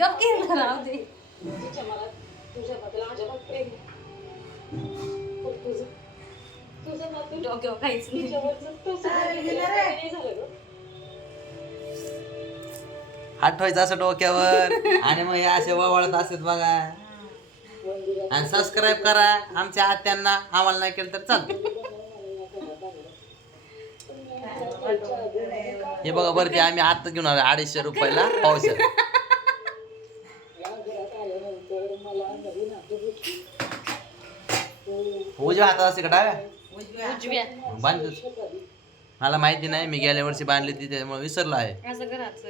गप की राहू दे. डोक्यावर काहीच नाही. हात ठेवायचं असं डोक्यावर आणि मग हे असे वळत असत बघा. आणि सबस्क्राईब करा आमच्या आत्यांना, आम्हाला नाही केलं तर चालतं. हे बघा बरं ते आम्ही आता घेऊन आलो 250 रुपयाला पावशेर. उजव्या हातात असते का डाव्या? उजव्या. बांधतोच. मला माहिती नाही, मी गेल्या वर्षी बांधली ती त्यामुळे विसरलो आहे. असं करायचं.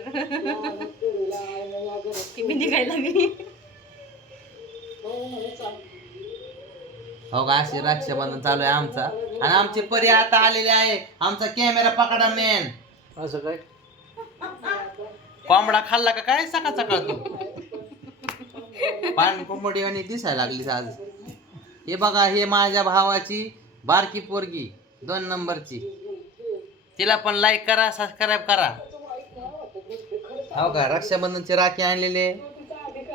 ती मी निघायला लागली. हो का, अशी रक्षाबंधन चालू आहे आमचा. आणि आमची परी आता आलेली आहे, आमचा कॅमेरा पकडा मेन. असं काय कोंबडा खाल्ला का काय सकाळ सकाळ तू? पान कोंबडी आणि दिसायला लागली आज. हे बघा, हे माझ्या भावाची बारकी पोरगी 2 नंबरची. तिला पण लाईक करा, सबस्क्राईब करा. हो का, रक्षाबंधनची राखी आणलेली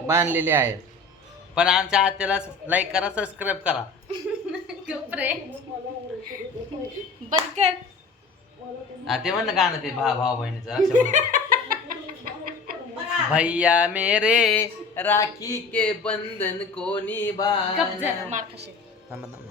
बांधलेली आहे. पण आमच्या आत्याला लाईक करा, सबस्क्राईब करा. गप्रे. बंद कर. ते म्हणलं गाणं ते भाऊ बहिणीचं रक्षाबंधन. भैया मेरे राखी के बंधन को गप जरा निभाना. मार खाशील. थांबा थांबा.